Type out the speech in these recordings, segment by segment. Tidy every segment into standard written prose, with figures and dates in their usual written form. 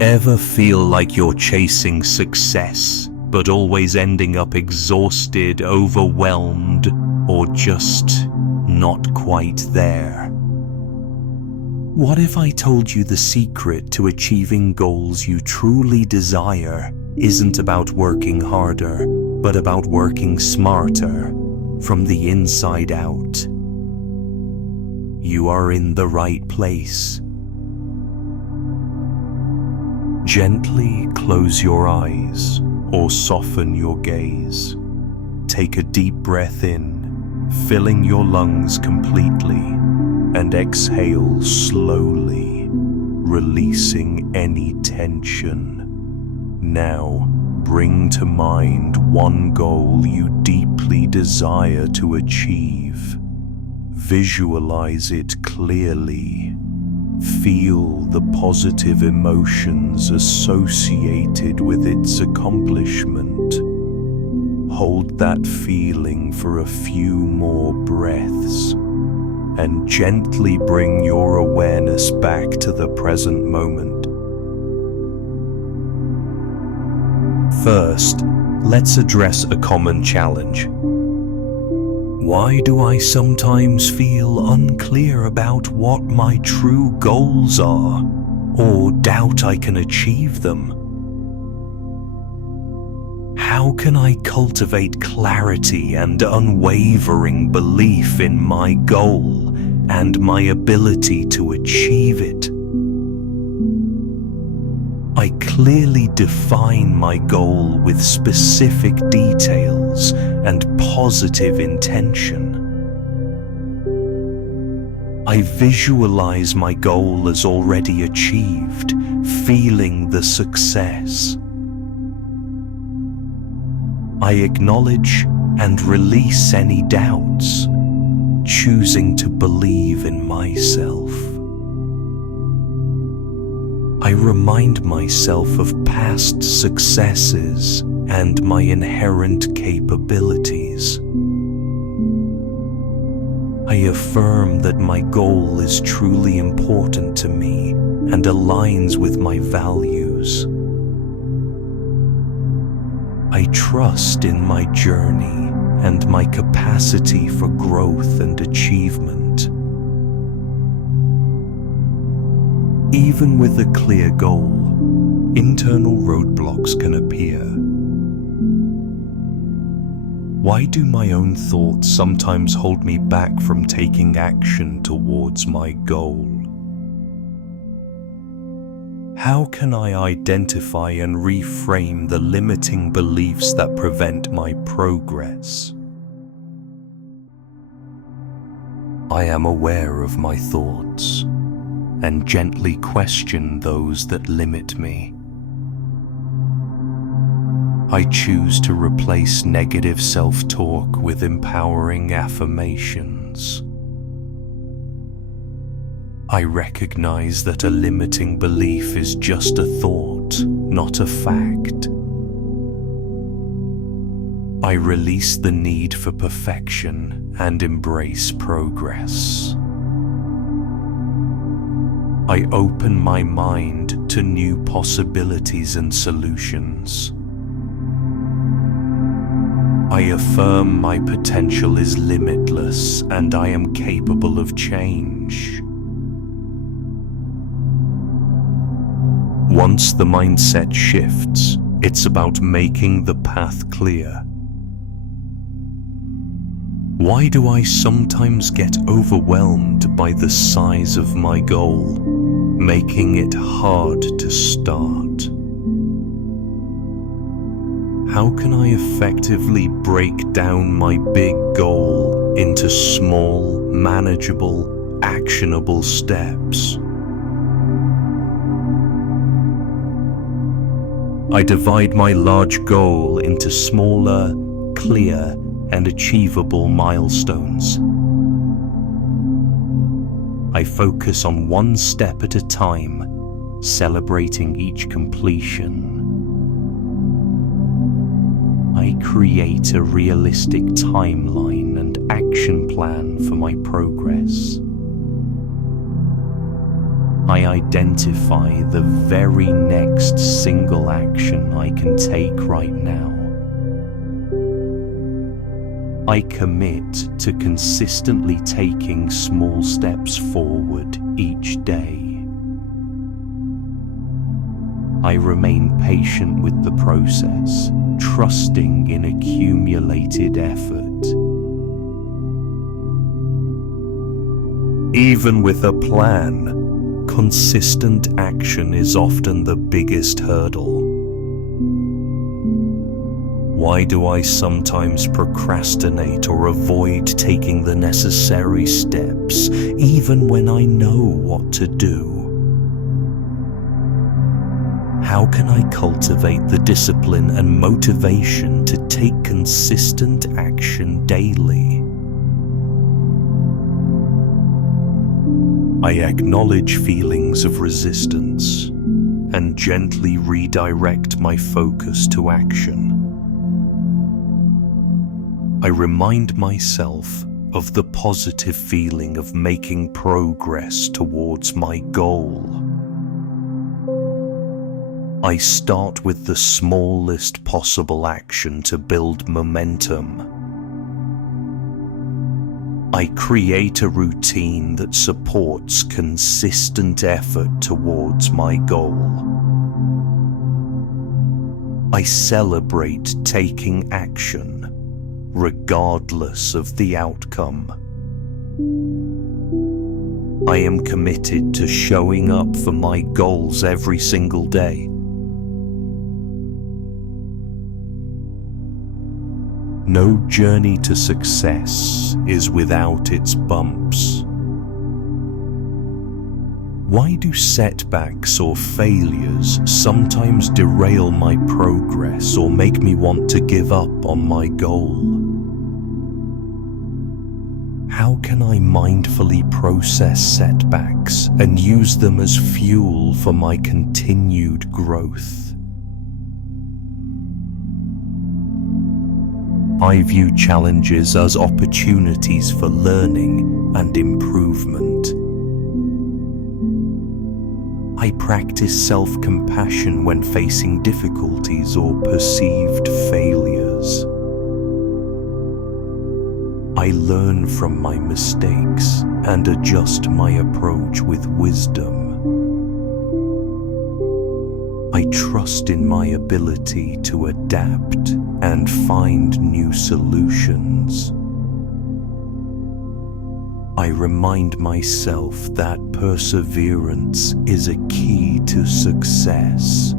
Ever feel like you're chasing success, but always ending up exhausted, overwhelmed, or just not quite there? What if I told you the secret to achieving goals you truly desire isn't about working harder, but about working smarter, from the inside out? You are in the right place. Gently close your eyes or soften your gaze. Take a deep breath in, filling your lungs completely, and exhale slowly, releasing any tension. Now, bring to mind one goal you deeply desire to achieve. Visualize it clearly. Feel the positive emotions associated with its accomplishment. Hold that feeling for a few more breaths, and gently bring your awareness back to the present moment. First, let's address a common challenge. Why do I sometimes feel unclear about what my true goals are, or doubt I can achieve them? How can I cultivate clarity and unwavering belief in my goal and my ability to achieve it? I clearly define my goal with specific details and positive intention. I visualize my goal as already achieved, feeling the success. I acknowledge and release any doubts, choosing to believe in myself. I remind myself of past successes and my inherent capabilities. I affirm that my goal is truly important to me and aligns with my values. I trust in my journey and my capacity for growth and achievement. Even with a clear goal, internal roadblocks can appear. Why do my own thoughts sometimes hold me back from taking action towards my goal? How can I identify and reframe the limiting beliefs that prevent my progress? I am aware of my thoughts and gently question those that limit me. I choose to replace negative self-talk with empowering affirmations. I recognize that a limiting belief is just a thought, not a fact. I release the need for perfection and embrace progress. I open my mind to new possibilities and solutions. I affirm my potential is limitless and I am capable of change. Once the mindset shifts, it's about making the path clear. Why do I sometimes get overwhelmed by the size of my goal, making it hard to start? How can I effectively break down my big goal into small, manageable, actionable steps? I divide my large goal into smaller, clear, and achievable milestones. I focus on one step at a time, celebrating each completion. I create a realistic timeline and action plan for my progress. I identify the very next single action I can take right now. I commit to consistently taking small steps forward each day. I remain patient with the process, trusting in accumulated effort. Even with a plan, consistent action is often the biggest hurdle. Why do I sometimes procrastinate or avoid taking the necessary steps, even when I know what to do? How can I cultivate the discipline and motivation to take consistent action daily? I acknowledge feelings of resistance and gently redirect my focus to action. I remind myself of the positive feeling of making progress towards my goal. I start with the smallest possible action to build momentum. I create a routine that supports consistent effort towards my goal. I celebrate taking action, regardless of the outcome. I am committed to showing up for my goals every single day. No journey to success is without its bumps. Why do setbacks or failures sometimes derail my progress or make me want to give up on my goal? How can I mindfully process setbacks and use them as fuel for my continued growth? I view challenges as opportunities for learning and improvement. I practice self-compassion when facing difficulties or perceived failures. I learn from my mistakes and adjust my approach with wisdom. I trust in my ability to adapt and find new solutions. I remind myself that perseverance is a key to success.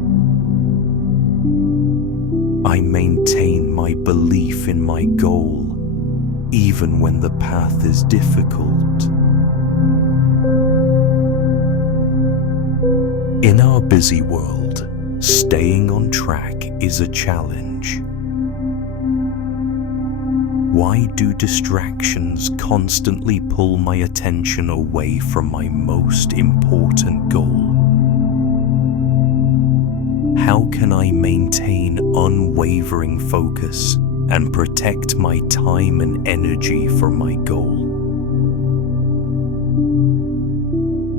I maintain my belief in my goal, even when the path is difficult. In our busy world, staying on track is a challenge. Why do distractions constantly pull my attention away from my most important goal? How can I maintain unwavering focus and protect my time and energy for my goal?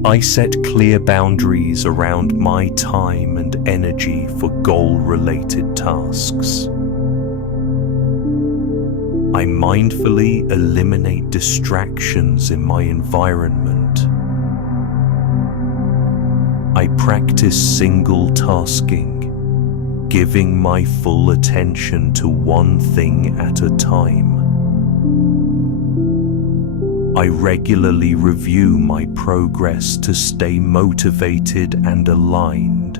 I set clear boundaries around my time and energy for goal-related tasks. I mindfully eliminate distractions in my environment. I practice single tasking, giving my full attention to one thing at a time. I regularly review my progress to stay motivated and aligned.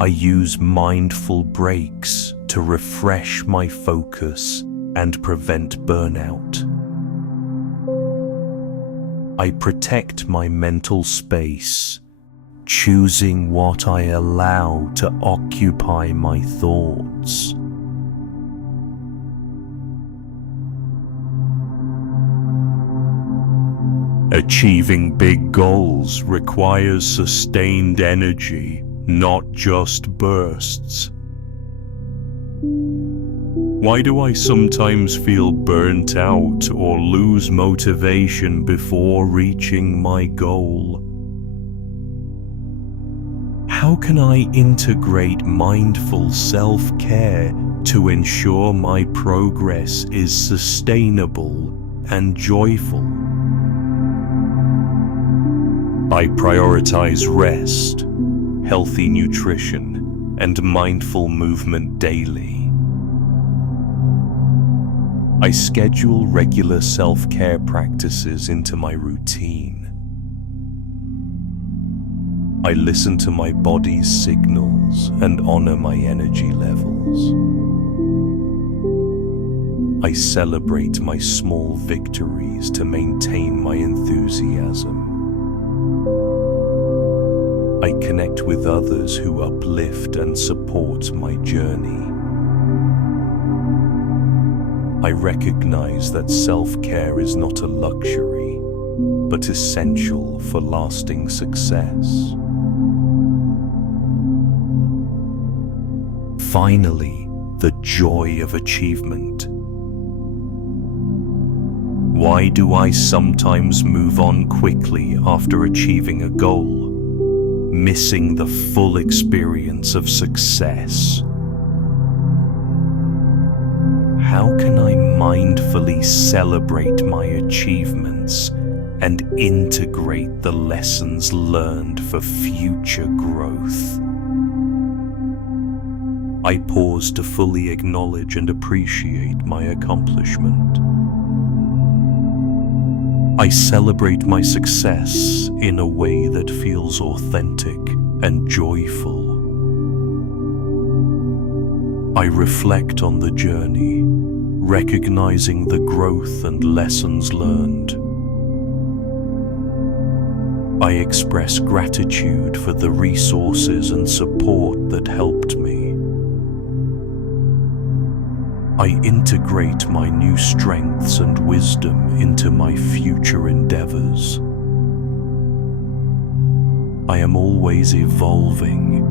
I use mindful breaks to refresh my focus and prevent burnout. I protect my mental space, choosing what I allow to occupy my thoughts. Achieving big goals requires sustained energy, not just bursts. Why do I sometimes feel burnt out or lose motivation before reaching my goal? How can I integrate mindful self-care to ensure my progress is sustainable and joyful? I prioritize rest, healthy nutrition, and mindful movement daily. I schedule regular self-care practices into my routine. I listen to my body's signals and honor my energy levels. I celebrate my small victories to maintain my enthusiasm. I connect with others who uplift and support my journey. I recognize that self-care is not a luxury, but essential for lasting success. Finally, the joy of achievement. Why do I sometimes move on quickly after achieving a goal, missing the full experience of success? How can I mindfully celebrate my achievements and integrate the lessons learned for future growth? I pause to fully acknowledge and appreciate my accomplishment. I celebrate my success in a way that feels authentic and joyful. I reflect on the journey, recognizing the growth and lessons learned. I express gratitude for the resources and support that helped me. I integrate my new strengths and wisdom into my future endeavors. I am always evolving,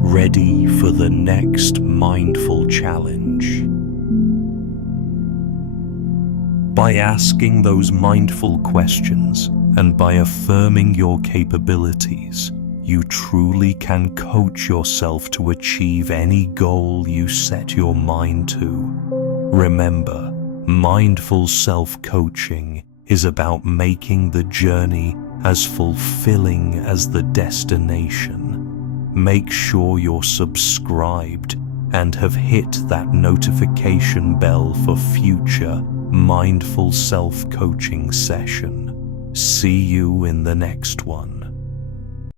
ready for the next mindful challenge. By asking those mindful questions and by affirming your capabilities, you truly can coach yourself to achieve any goal you set your mind to. Remember, mindful self-coaching is about making the journey as fulfilling as the destination. Make sure you're subscribed and have hit that notification bell for future mindful self-coaching session. See you in the next one.